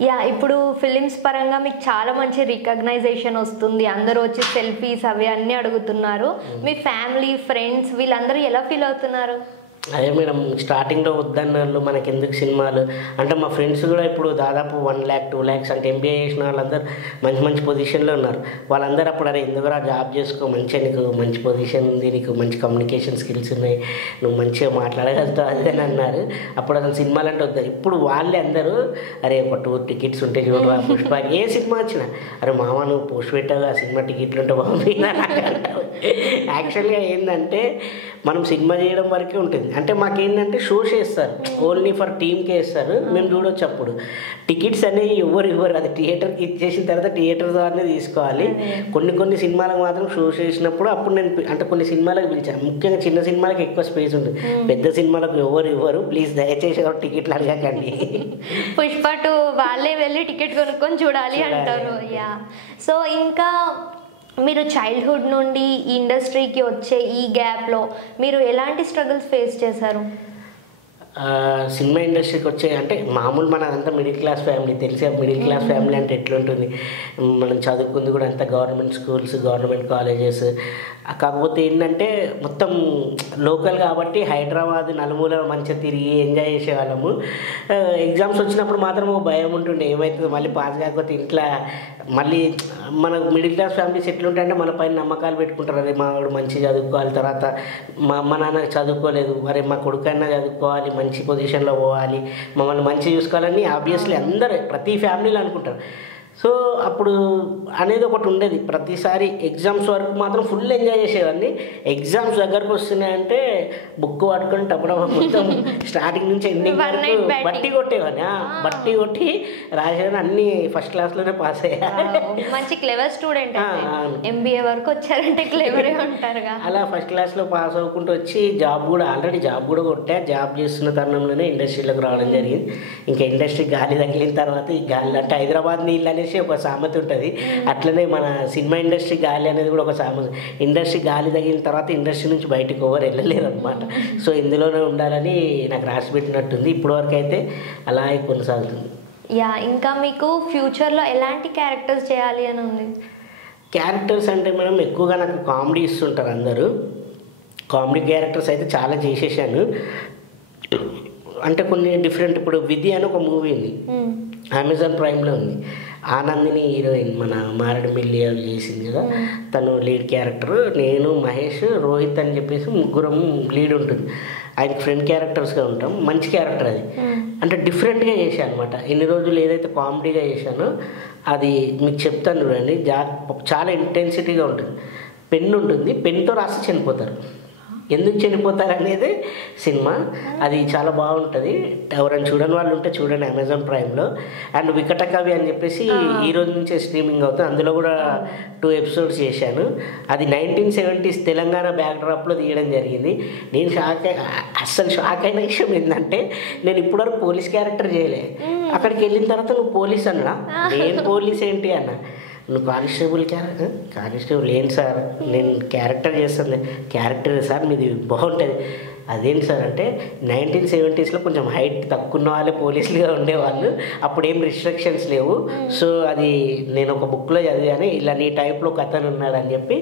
Yeah! ఇప్పుడు films పరంగా మీకు చాలా మంచి రికగ్నైజేషన్ ఒస్తుంది. అందరూ వచ్చి సెల్ఫీస్ అవి అన్నీ అడుగుతున్నారు. మీ ఫ్యామిలీ, ఫ్రెండ్స్ వీళ్ళందరూ ఎలా ఫీల్ అవుతున్నారు? అదే మేడం స్టార్టింగ్‌లో వద్దన్నోళ్ళు మనకెందుకు సినిమాలు అంటే మా ఫ్రెండ్స్ కూడా ఇప్పుడు దాదాపు 1,00,000, 2,00,000 అంటే ఎంబీఏ చేసిన వాళ్ళందరూ మంచి మంచి పొజిషన్‌లో ఉన్నారు. వాళ్ళందరూ అప్పుడు అరే ఎందుకురా జాబ్ చేసుకో మంచిగా నీకు మంచి పొజిషన్ ఉంది. నీకు మంచి కమ్యూనికేషన్ స్కిల్స్ ఉన్నాయి. నువ్వు మంచిగా మాట్లాడగలుగుతావు అది అని అన్నారు. అప్పుడు అసలు సినిమాలంటే వద్దు. ఇప్పుడు వాళ్ళే అందరూ అరే ఒక 2 టికెట్స్ ఉంటే చూడరా పుష్ప ఏ సినిమా వచ్చినా అరే మామ నువ్వు పోస్ట్ పెట్టావు ఆ సినిమా టికెట్లు ఉంటే పంపినా యాక్చువల్‌గా ఏందంటే మనం సినిమా చేయడం వరకే ఉంటుంది. అంటే మాకేంటంటే షోస్ వేస్తారు ఓన్లీ ఫర్ టీమ్కే వేస్తారు మేము చూడొచ్చు అప్పుడు టికెట్స్ అనేవి ఎవరు ఇవ్వరు అది థియేటర్కి ఇచ్చేసిన తర్వాత థియేటర్ ద్వారానే తీసుకోవాలి కొన్ని సినిమాలకు మాత్రం షోస్ వేసినప్పుడు అప్పుడు నేను అంటే కొన్ని సినిమాలకు పిలిచాను ముఖ్యంగా చిన్న సినిమాలకు ఎక్కువ స్పేస్ ఉంటుంది పెద్ద సినిమాలకు ఎవరు ఇవ్వరు ప్లీజ్ దయచేసి టికెట్లు అడగకండి పుష్ప 2 వాళ్ళే వెళ్ళి టికెట్ కొనుక్కొని చూడాలి అంటారు. యా సో ఇంకా మీరు చైల్డ్హుడ్ నుండి ఈ ఇండస్ట్రీకి వచ్చే ఈ గ్యాప్లో మీరు ఎలాంటి స్ట్రగుల్స్ ఫేస్ చేశారు? సినిమా ఇండస్ట్రీకి వచ్చే అంటే మామూలు మనదంతా మిడిల్ క్లాస్ ఫ్యామిలీ తెలిసే మిడిల్ క్లాస్ ఫ్యామిలీ అంటే ఎట్లుంటుంది మనం చదువుకుంది కూడా అంతా గవర్నమెంట్ స్కూల్స్ గవర్నమెంట్ కాలేజెస్ కాకపోతే ఏంటంటే మొత్తం లోకల్ కాబట్టి హైదరాబాద్ నలుమూల మంచిగా తిరిగి ఎంజాయ్ చేసేవాళ్ళము ఎగ్జామ్స్ వచ్చినప్పుడు మాత్రం ఒక భయం ఉంటుండే ఏమవుతుంది మళ్ళీ పాస్ కాకపోతే ఇంట్లో మళ్ళీ మన మిడిల్ క్లాస్ ఫ్యామిలీస్ ఎట్లుంటాయంటే మన పైన నమ్మకాలు పెట్టుకుంటారు అదే మా వాడు మంచిగా చదువుకోవాలి తర్వాత మా అమ్మ నాన్న చదువుకోలేదు మరి మా కొడుకైనా చదువుకోవాలి మంచి పొజిషన్లో పోవాలి మమ్మల్ని మంచిగా చూసుకోవాలని ఆబ్వియస్లీ అందరూ ప్రతి ఫ్యామిలీలో అనుకుంటారు సో అప్పుడు అనేది ఒకటి ఉండేది ప్రతిసారి ఎగ్జామ్స్ వరకు మాత్రం ఫుల్ ఎంజాయ్ చేసేవాడిని ఎగ్జామ్స్ దగ్గరకు వస్తున్నాయంటే బుక్ పట్టుకొని టపడమ మొత్తం స్టార్టింగ్ నుంచి ఎండింగ్ వరకు బట్టి కొట్టేవాడిని బట్టి కొట్టి రాసేవాడిని అన్ని ఫస్ట్ క్లాస్లోనే పాస్ అయ్యాను మంచి క్లెవర్ స్టూడెంట్ ఎంబీఏ వరకు వచ్చారంటే క్లెవరే ఉంటారుగా అలా ఫస్ట్ క్లాస్లో పాస్ అవ్వకుంటూ వచ్చి జాబ్ కూడా ఆల్రెడీ జాబ్ కూడా కొట్టా జాబ్ చేస్తున్న తరుణంలోనే ఇండస్ట్రీలోకి రావడం జరిగింది ఇంకా ఇండస్ట్రీ గాలి తగిలిన తర్వాత ఈ గాలి అంటే హైదరాబాద్ నీళ్ళు అనేసి ఒక సామెత ఉంటుంది అట్లనే మన సినిమా ఇండస్ట్రీ గాలి అనేది కూడా ఒక సామెత ఇండస్ట్రీ గాలి తగిలిన తర్వాత ఇండస్ట్రీ నుంచి బయటకు ఎవరు వెళ్ళలేరు అనమాట సో ఇందులోనే ఉండాలని నాకు రాసి పెట్టినట్టుంది ఇప్పటివరకు అయితే అలా కొనసాగుతుంది యా ఇంకా మీకు ఫ్యూచర్లో ఎలాంటి క్యారెక్టర్స్ చేయాలి అని ఉంది క్యారెక్టర్స్ అంటే మనం ఎక్కువగా నాకు కామెడీ ఇస్తుంటారు అందరూ కామెడీ క్యారెక్టర్స్ అయితే చాలా చేసేసాను అంటే కొన్ని డిఫరెంట్ ఇప్పుడు విధి అని ఒక మూవీ ఉంది అమెజాన్ ప్రైమ్లో ఉంది ఆనందిని హీరోయిన్ మన మారేడుమిల్లి అవి చేసింది కదా తను లీడ్ క్యారెక్టర్ నేను మహేష్ రోహిత్ అని చెప్పేసి ముగ్గురం లీడ్ ఉంటుంది ఆయన ఫ్రెండ్ క్యారెక్టర్స్గా ఉంటాం మంచి క్యారెక్టర్ అది అంటే డిఫరెంట్గా చేశాను అనమాట ఎన్ని రోజులు ఏదైతే కామెడీగా చేశానో అది మీకు చెప్తాను చూడండి చాలా ఇంటెన్సిటీగా ఉంటుంది పెన్ ఉంటుంది పెన్తో రాసి చనిపోతారు ఎందుకు చనిపోతారు అనేది సినిమా అది చాలా బాగుంటుంది ఎవరైనా చూడని వాళ్ళు ఉంటే చూడండి అమెజాన్ ప్రైమ్లో అండ్ వికట కవి అని చెప్పేసి ఈ రోజు నుంచే స్ట్రీమింగ్ అవుతుంది అందులో కూడా 2 ఎపిసోడ్స్ చేశాను అది 1970s తెలంగాణ బ్యాక్డ్రాప్లో తీయడం జరిగింది నేను అస్సలు షాక్ అయిన విషయం ఏంటంటే నేను ఇప్పటివరకు పోలీస్ క్యారెక్టర్ చేయలే అక్కడికి వెళ్ళిన తర్వాత నువ్వు పోలీస్ అన్నా నేను పోలీస్ ఏంటి అన్న నువ్వు కానిస్టేబుల్ ఏంటి సార్ నేను క్యారెక్టర్ చేస్తాను క్యారెక్టర్ సార్ మీది బాగుంటుంది అదేంటి సార్ అంటే 1970sలో కొంచెం హైట్ తక్కువ ఉన్న వాళ్ళే పోలీసులుగా ఉండేవాళ్ళు అప్పుడు ఏం రిస్ట్రిక్షన్స్ లేవు సో అది నేను ఒక బుక్లో చదివాను ఇలా నీ టైప్లో కథను ఉన్నాడని చెప్పి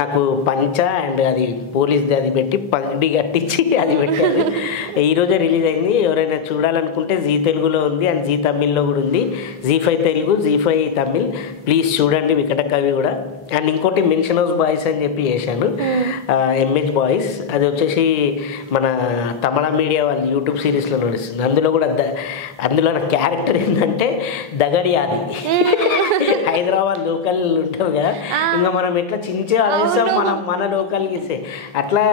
నాకు పంచ అండ్ అది పోలీస్ది అది పెట్టి పగడి కట్టించి అది పెట్టారు ఈరోజే రిలీజ్ అయింది ఎవరైనా చూడాలనుకుంటే జీ తెలుగులో ఉంది అండ్ జీ తమిళ్లో కూడా ఉంది జీ5 తెలుగు జీ5 తమిళ్ ప్లీజ్ చూడండి వికట కవి కూడా అండ్ ఇంకోటి మెన్షన్ హౌస్ బాయ్స్ అని చెప్పి చేశాను ఎంహెచ్ బాయ్స్ అది వచ్చేసి మన తమిళ మీడియా వాళ్ళు యూట్యూబ్ సిరీస్లో నడుస్తుంది అందులో కూడా అందులో నా క్యారెక్టర్ ఏంటంటే దగడియాది హైదరాబాద్ లోకల్ ఉంటారు కదా ఇంకా మనం ఎట్లా చించే ఆదేశం మన లోకల్కి ఇస్తే అట్లా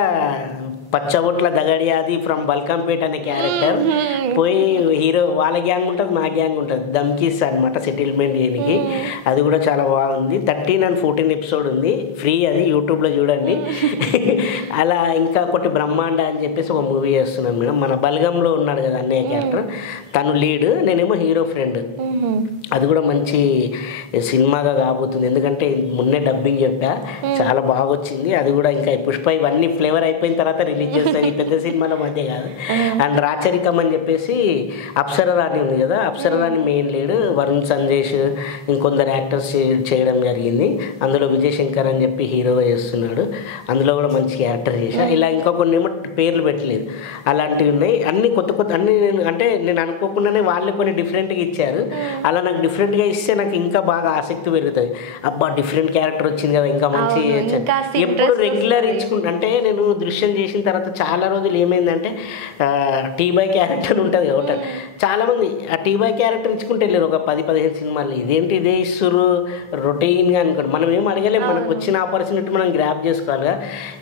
పచ్చబొట్ల దగడియాది ఫ్రమ్ బల్కంపేట్ అనే క్యారెక్టర్ పోయి హీరో వాళ్ళ గ్యాంగ్ ఉంటుంది మా గ్యాంగ్ ఉంటుంది దమ్కీస్ అనమాట సెటిల్మెంట్ చేయడానికి అది కూడా చాలా బాగుంది 13 and 14 ఎపిసోడ్ ఉంది ఫ్రీ అది యూట్యూబ్లో చూడండి అలా ఇంకా ఒకటి బ్రహ్మాండ అని చెప్పేసి ఒక మూవీ చేస్తున్నాను మేడం మన బల్గంలో ఉన్నాడు కదా అన్నయ్య క్యారెక్టర్ తను లీడ్ నేనేమో హీరో ఫ్రెండ్ అది కూడా మంచి సినిమాగా కాబోతుంది. ఎందుకంటే మొన్నే డబ్బింగ్ చెప్పా, చాలా బాగా వచ్చింది. అది కూడా ఇంకా పుష్ప ఇవన్నీ ఫ్లేవర్ అయిపోయిన తర్వాత రిలీజ్ చేస్తారు, ఈ పెద్ద సినిమాల మధ్య కాదు. అండ్ రాచరికం అని చెప్పేసి అప్సర రాణి ఉంది కదా, అప్సర రాణి మెయిన్ లీడ్, వరుణ్ సందేశ్ ఇంకొందరు యాక్టర్స్ చేయడం జరిగింది. అందులో విజయ్ శంకర్ అని చెప్పి హీరోగా చేస్తున్నాడు, అందులో కూడా మంచి క్యారెక్టర్ చేశా. ఇలా ఇంకా కొన్ని ఏమో పేర్లు పెట్టలేదు, అలాంటివి ఉన్నాయి. అన్ని కొత్త కొత్త అన్ని నేను అనుకోకుండానే వాళ్ళు కొన్ని డిఫరెంట్గా ఇచ్చారు. అలా నాకు డిఫరెంట్గా ఇస్తే నాకు ఇంకా బాగా ఆసక్తి పెరుగుతుంది. అబ్బా డిఫరెంట్ క్యారెక్టర్ వచ్చింది కదా, ఇంకా మంచి ఎప్పుడు రెగ్యులర్ ఇచ్చుకుంటా. అంటే నేను దృశ్యం చేసిన తర్వాత చాలా రోజులు ఏమైందంటే టీ బాయ్ క్యారెక్టర్ ఉంటుంది కాబట్టి చాలామంది ఆ టీ బాయ్ క్యారెక్టర్ ఇచ్చుకుంటే వెళ్ళారు ఒక 10-15 సినిమాలు. ఇదేంటి ఇదే ఇస్తురు రొటీన్గా అనుకోండి, మనం ఏం అడగలేము, మనకు వచ్చిన ఆపర్చునిటీ మనం గ్రాప్ చేసుకోవాలిగా.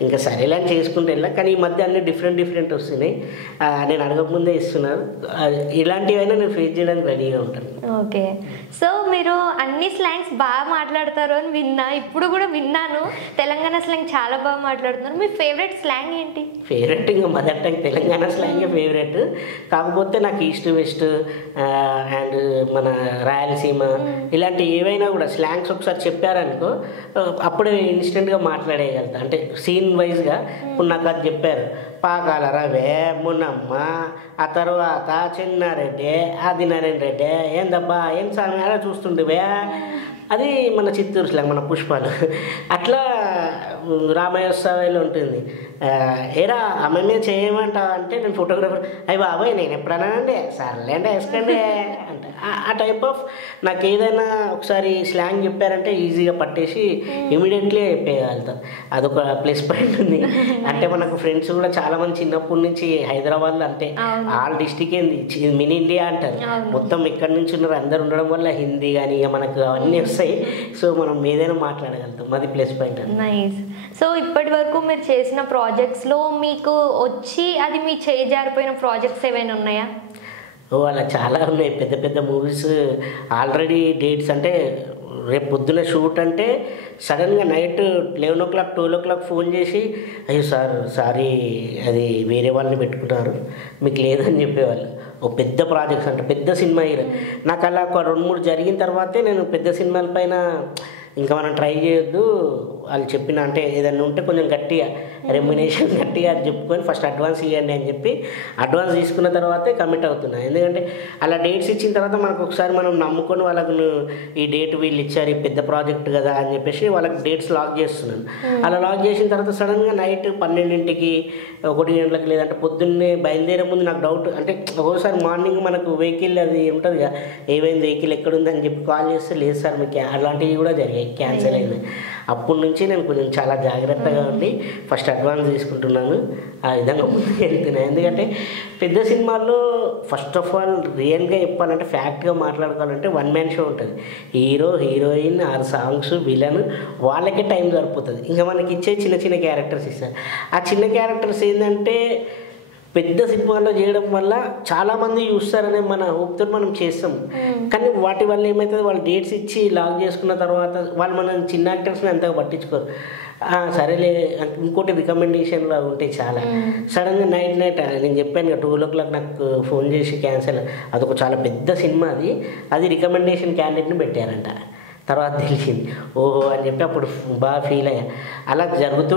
ఇంకా సరేలా చేసుకుంటే వెళ్ళా. కానీ ఈ మధ్య అన్ని డిఫరెంట్ వస్తున్నాయి, నేను అడగకముందే ఇస్తున్నారు. ఇలాంటివైనా నేను ఫేస్ చేయడానికి రెడీగా ఉంటాను. ఓకే, సో మీరు అన్ని స్లాంగ్స్ బాగా మాట్లాడతారు అని విన్నా, ఇప్పుడు కూడా విన్నాను. తెలంగాణ స్లాంగ్ చాలా బాగా మాట్లాడుతున్నారు. మీ ఫేవరెట్ స్లాంగ్ ఏంటి? ఫేవరెట్ ఇంకా మదర్ టంగ్ తెలంగాణ స్లాంగే ఫేవరెట్. కాకపోతే నాకు ఈస్ట్ వెస్ట్ అండ్ మన రాయలసీమ ఇలాంటి ఏవైనా కూడా స్లాంగ్స్ ఒకసారి చెప్పారనుకో అప్పుడే ఇన్స్టెంట్గా మాట్లాడేయగలుగుతా. అంటే సీన్ వైజ్గా ఇప్పుడు నాకు అది చెప్పారు, పాకాల రవే మున్నమ్మ, ఆ తర్వాత చిన్నారెడ్డి, ఆదినారాయణ రెడ్డి, ఏందబ్బా ఏం సామి అలా చూస్తుండేవే, అది మన చిత్తూరు స్లాంగ్, మన పుష్పాలు. అట్లా రామయోత్సవాలు ఉంటుంది. ఏరా అమ్మమే చేయమంటావు అంటే నేను ఫోటోగ్రాఫర్, అయ్యి బాబాయ్ నేను ఎప్పుడన్నానండి సర్లేండి వేసుకోండి అంటే ఆ టైప్ ఆఫ్ నాకు ఏదైనా ఒకసారి స్లాంగ్ చెప్పారంటే ఈజీగా పట్టేసి ఇమీడియట్లీ చెప్పేయగలుగుతాం. అదొక ప్లస్ పాయింట్ ఉంది. అంటే మనకు ఫ్రెండ్స్ కూడా చాలామంది చిన్నప్పటి నుంచి హైదరాబాద్లో, అంటే ఆల్ డిస్టిక్ ఏంది మినీ ఇండియా అంటారు, మొత్తం ఎక్కడి నుంచి ఉన్నారు అందరు ఉండడం వల్ల హిందీ కానీ ఇక మనకు అవన్నీ వస్తాయి. సో మనం ఏదైనా మాట్లాడగలుగుతాం, అది ప్లస్ పాయింట్. నైస్. సో ఇప్పటి వరకు మీరు చేసిన ప్రాజెక్ట్స్లో మీకు వచ్చి అది మీ చేయి జారిపోయిన ప్రాజెక్ట్స్ ఏమైనా ఉన్నాయా? అలా చాలా ఉన్నాయి, పెద్ద పెద్ద మూవీస్ ఆల్రెడీ డేట్స్. అంటే రేపు పొద్దున షూట్ అంటే సడన్గా నైట్ 11 o'clock 12 o'clock ఫోన్ చేసి అయ్యో సారీ అది వేరే వాళ్ళని పెట్టుకున్నారు మీకు లేదని చెప్పేవాళ్ళు. ఒక పెద్ద ప్రాజెక్ట్స్ అంటే పెద్ద సినిమా హీరో. నాకు అలా ఒక 2-3 జరిగిన తర్వాతే నేను పెద్ద సినిమాల పైన ఇంకా మనం ట్రై చేయొద్దు, వాళ్ళు చెప్పిన అంటే ఏదైనా ఉంటే కొంచెం గట్టిగా రెమ్యునేషన్ గట్టిగా చెప్పుకొని ఫస్ట్ అడ్వాన్స్ ఇవ్వండి అని చెప్పి అడ్వాన్స్ తీసుకున్న తర్వాతే కమిట్ అవుతున్నా. ఎందుకంటే అలా డేట్స్ ఇచ్చిన తర్వాత మనకు ఒకసారి మనం నమ్ముకొని వాళ్ళకు ఈ డేట్ వీళ్ళు ఇచ్చారు ఈ పెద్ద ప్రాజెక్ట్ కదా అని చెప్పేసి వాళ్ళకి డేట్స్ లాక్ చేస్తున్నాను. అలా లాక్ చేసిన తర్వాత సడన్గా నైట్ 12ంటికి 1 గంటలకు లేదంటే పొద్దున్నే బయలుదేరే ముందు నాకు డౌట్, అంటే ఒక్కోసారి మార్నింగ్ మనకు వెహికల్ అది ఉంటుంది కదా, ఏమైంది వెహికల్ ఎక్కడుందని చెప్పి కాల్ చేస్తే లేదు సార్ మీకు అలాంటివి కూడా జరిగాయి, క్యాన్సిల్ అయింది. అప్పటి నుంచి నేను కొంచెం చాలా జాగ్రత్తగా ఉండి ఫస్ట్ అడ్వాన్స్ తీసుకుంటున్నాను, ఆ విధంగా ముందుకు వెళ్తున్నాను. ఎందుకంటే పెద్ద సినిమాల్లో ఫస్ట్ ఆఫ్ ఆల్ రియల్గా చెప్పాలంటే ఫ్యాక్ట్గా మాట్లాడుకోవాలంటే 1 man షో ఉంటుంది. హీరో హీరోయిన్ 6 songs విలన్ వాళ్ళకే టైం సరిపోతుంది. ఇంకా మనకి ఇచ్చే చిన్న చిన్న క్యారెక్టర్స్ ఇస్తారు. ఆ చిన్న క్యారెక్టర్స్ ఏంటంటే పెద్ద సినిమాల్లో చేయడం వల్ల చాలామంది చూస్తారనే మన హోప్తో మనం చేస్తాం. కానీ వాటి వల్ల ఏమవుతుంది, వాళ్ళు డేట్స్ ఇచ్చి లాక్ చేసుకున్న తర్వాత వాళ్ళు మన చిన్న యాక్టర్స్ని అంతగా పట్టించుకోరు. సరేలే ఇంకోటి రికమెండేషన్లో ఉంటాయి చాలా. సడన్గా నైట్ నేను చెప్పాను కదా 12 o'clock నాకు ఫోన్ చేసి క్యాన్సిల్, అదొక చాలా పెద్ద సినిమా, అది రికమెండేషన్ క్యాండిడేట్ని పెట్టారంట. తర్వాత తెలిసింది ఓహో అని చెప్పి అప్పుడు బాగా ఫీల్ అయ్యా. అలా జరుగుతూ